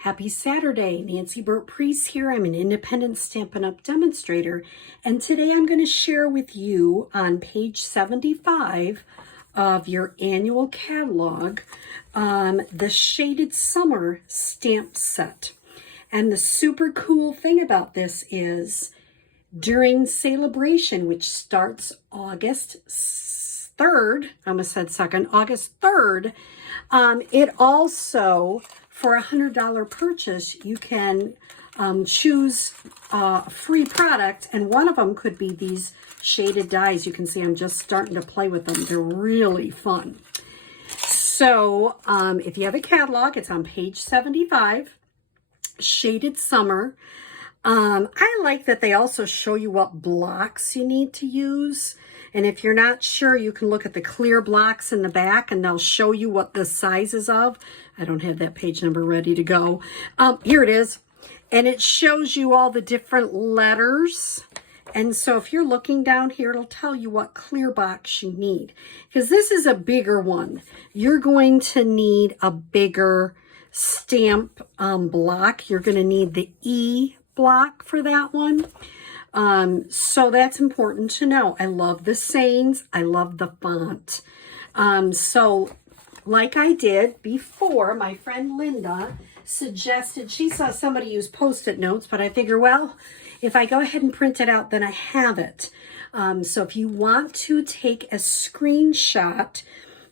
Happy Saturday, Nancy Burt-Preece here. I'm an independent Stampin' Up! Demonstrator, and today I'm going to share with you on page 75 of your annual catalog the Shaded Summer stamp set. And the super cool thing about this is during celebration, which starts August 3rd, I almost said second, August 3rd, it also, for a $100 purchase, you can choose a free product, and one of them could be these shaded dies. You can see I'm just starting to play with them. They're really fun. So if you have a catalog, it's on page 75, Shaded Summer. I like that they also show you what blocks you need to use. And if you're not sure, you can look at the clear blocks in the back and they'll show you what the sizes of. I don't have that page number ready to go. Here it is. And it shows you all the different letters. And so if you're looking down here, it'll tell you what clear box you need. Because this is a bigger one. You're going to need a bigger stamp block. You're going to need the E block for that one. So that's important to know. I love the sayings. I love the font. So like I did before, my friend Linda suggested, she saw somebody use Post-it notes, but I figure, well, if I go ahead and print it out, then I have it. So if you want to take a screenshot,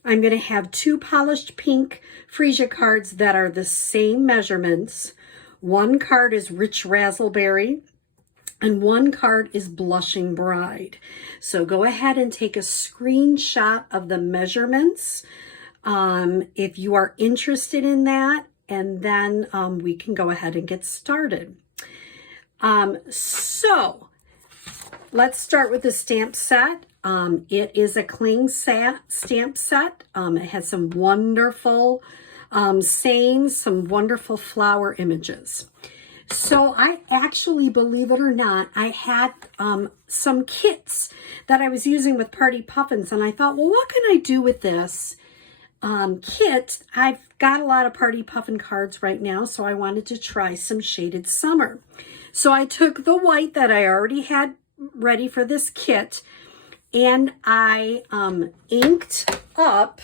I'm going to have 2 polished pink freesia cards that are the same measurements. One card is Rich Razzleberry, and one card is Blushing Bride. So go ahead and take a screenshot of the measurements if you are interested in that, and then we can go ahead and get started. So let's start with the stamp set. It is a cling stamp set. It has some wonderful sayings, some wonderful flower images. So I actually, believe it or not, I had some kits that I was using with Party Puffins, and I thought, well, what can I do with this kit? I've got a lot of Party Puffin cards right now, so I wanted to try some Shaded Summer. So I took the white that I already had ready for this kit, and I inked up.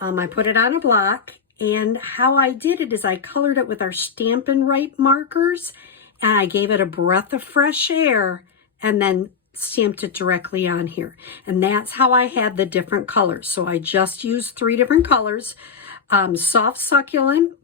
I put it on a block, and how I did it is I colored it with our Stampin' Right markers, and I gave it a breath of fresh air, and then stamped it directly on here. And that's how I had the different colors. So I just used 3 different colors, Soft Succulent,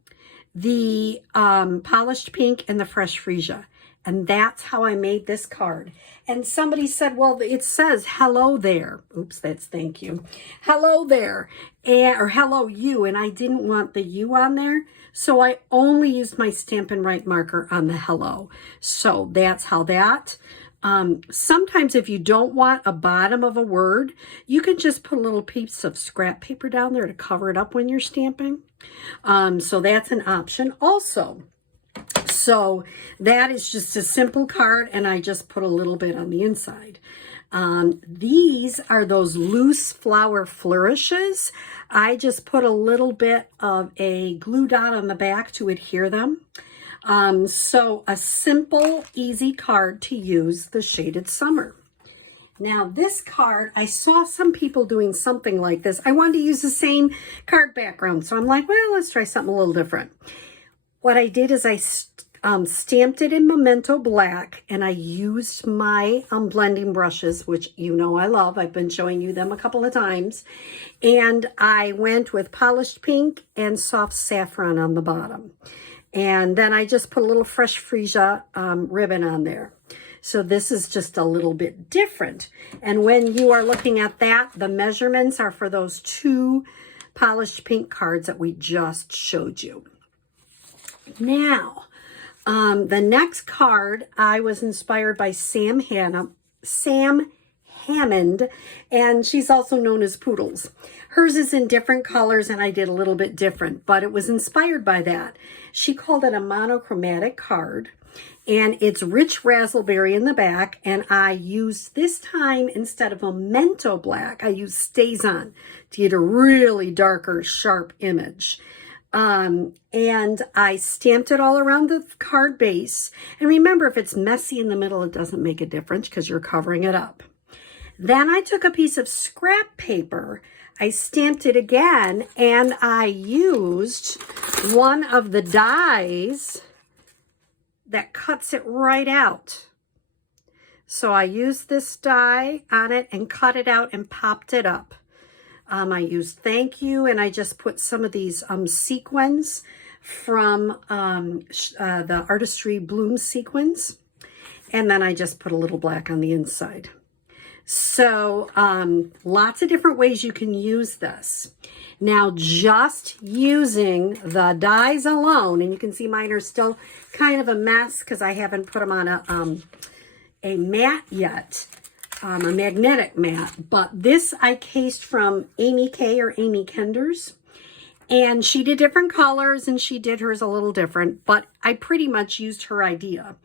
the Polished Pink, and the Fresh Freesia. And that's how I made this card. And somebody said, well, it says hello there. Oops, that's thank you. Hello there, or hello you. And I didn't want the you on there. So I only used my Stampin' Right marker on the hello. So that's how that. Sometimes if you don't want a bottom of a word, you can just put a little piece of scrap paper down there to cover it up when you're stamping. So that's an option also. So that is just a simple card, and I just put a little bit on the inside. These are those loose flower flourishes. I just put a little bit of a glue dot on the back to adhere them. So a simple, easy card to use, the Shaded Summer. Now this card, I saw some people doing something like this. I wanted to use the same card background, so I'm like, well, let's try something a little different. What I did is I stamped it in Memento Black, and I used my blending brushes, which you know I love. I've been showing you them a couple of times. And I went with Polished Pink and Soft Saffron on the bottom. And then I just put a little Fresh Freesia ribbon on there. So this is just a little bit different. And when you are looking at that, the measurements are for those 2 Polished Pink cards that we just showed you. Now, the next card, I was inspired by Sam Hammond, and she's also known as Poodles. Hers is in different colors, and I did a little bit different, but it was inspired by that. She called it a monochromatic card, and it's Rich Razzleberry in the back, and I used, this time, instead of Memento Black, I used Stays On to get a really darker, sharp image. And I stamped it all around the card base. And remember, if it's messy in the middle, it doesn't make a difference because you're covering it up. Then I took a piece of scrap paper, I stamped it again, and I used one of the dies that cuts it right out. So I used this die on it and cut it out and popped it up. I used thank you, and I just put some of these sequins from the Artistry Bloom sequins. And then I just put a little black on the inside. So lots of different ways you can use this. Now, just using the dies alone, and you can see mine are still kind of a mess because I haven't put them on a mat yet, a magnetic mat. But this I cased from Amy K or Amy Kenders. And she did different colors and she did hers a little different, but I pretty much used her idea.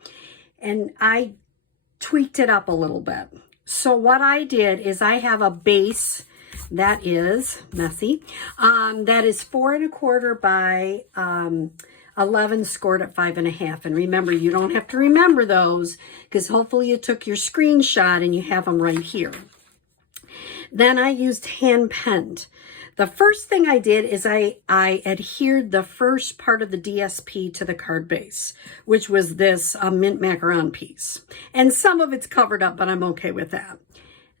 And I tweaked it up a little bit. So what I did is I have a base that is messy, that is 4 1/4 by 11 scored at 5 1/2. And remember, you don't have to remember those because hopefully you took your screenshot and you have them right here. Then I used hand penned. The first thing I did is I adhered the first part of the DSP to the card base, which was this mint macaron piece. And some of it's covered up, but I'm okay with that.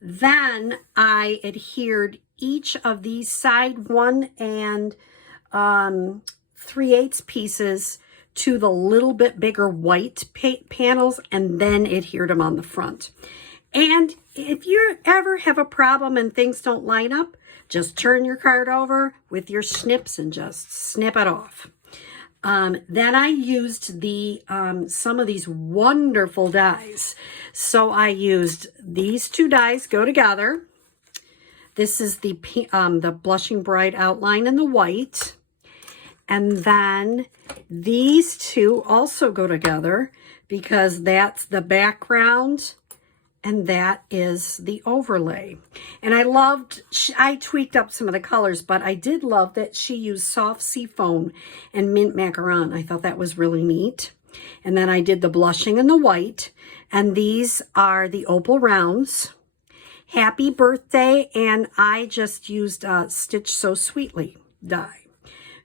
Then I adhered each of these side 1 and 3/8 pieces to the little bit bigger white panels and then adhered them on the front. And if you ever have a problem and things don't line up, just turn your card over with your snips and just snip it off. Then I used the some of these wonderful dies. So I used these 2 dies go together. This is the Blushing Bride outline in the white. And then these 2 also go together because that's the background and that is the overlay. And I tweaked up some of the colors, but I did love that she used soft seafoam and mint macaron. I thought that was really neat. And then I did the blushing and the white. And these are the opal rounds. Happy birthday. And I just used Stitch So Sweetly die.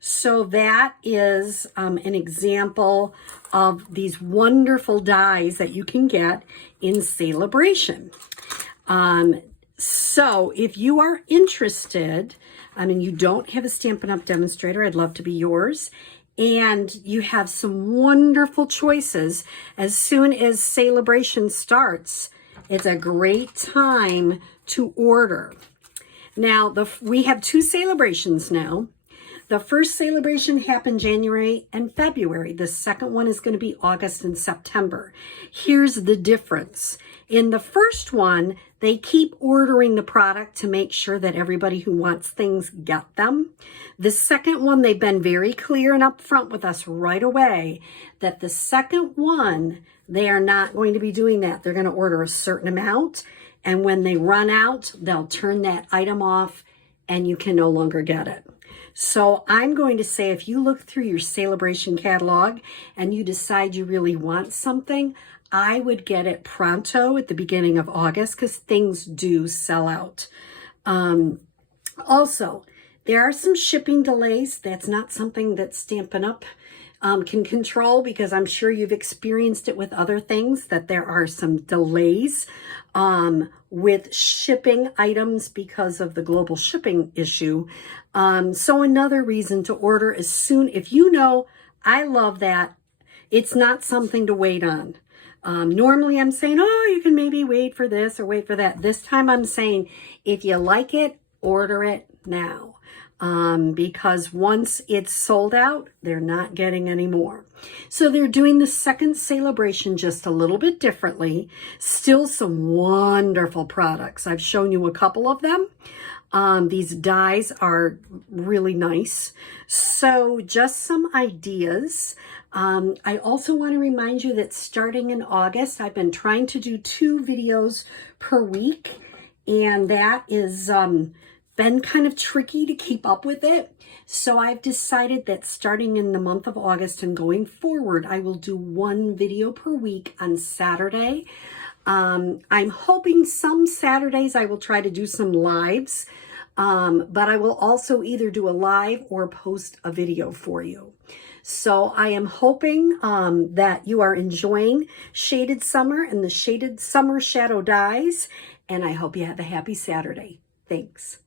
So that is an example of these wonderful dies that you can get in Celebration. So if you are interested, and you don't have a Stampin' Up! Demonstrator, I'd love to be yours. And you have some wonderful choices. As soon as Celebration starts, it's a great time to order. Now, we have 2 celebrations now. The first celebration happened January and February. The second one is going to be August and September. Here's the difference. In the first one, they keep ordering the product to make sure that everybody who wants things get them. The second one, they've been very clear and upfront with us right away that the second one, they are not going to be doing that. They're going to order a certain amount. And when they run out, they'll turn that item off and you can no longer get it. So I'm going to say if you look through your Celebration catalog and you decide you really want something, I would get it pronto at the beginning of August because things do sell out. Also, there are some shipping delays. That's not something that Stampin' Up! Can control because I'm sure you've experienced it with other things, that there are some delays with shipping items because of the global shipping issue. So another reason to order as soon, if you know, I love that. It's not something to wait on. Normally I'm saying, oh, you can maybe wait for this or wait for that. This time I'm saying, if you like it, order it now. Because once it's sold out, they're not getting any more. So they're doing the second celebration just a little bit differently. Still some wonderful products. I've shown you a couple of them. These dies are really nice. So just some ideas. I also want to remind you that starting in August, I've been trying to do 2 videos per week. And that is been kind of tricky to keep up with it. So I've decided that starting in the month of August and going forward, I will do one video per week on Saturday. I'm hoping some Saturdays I will try to do some lives, but I will also either do a live or post a video for you. So I am hoping that you are enjoying Shaded Summer and the Shaded Summer Shadow Dies, and I hope you have a happy Saturday. Thanks.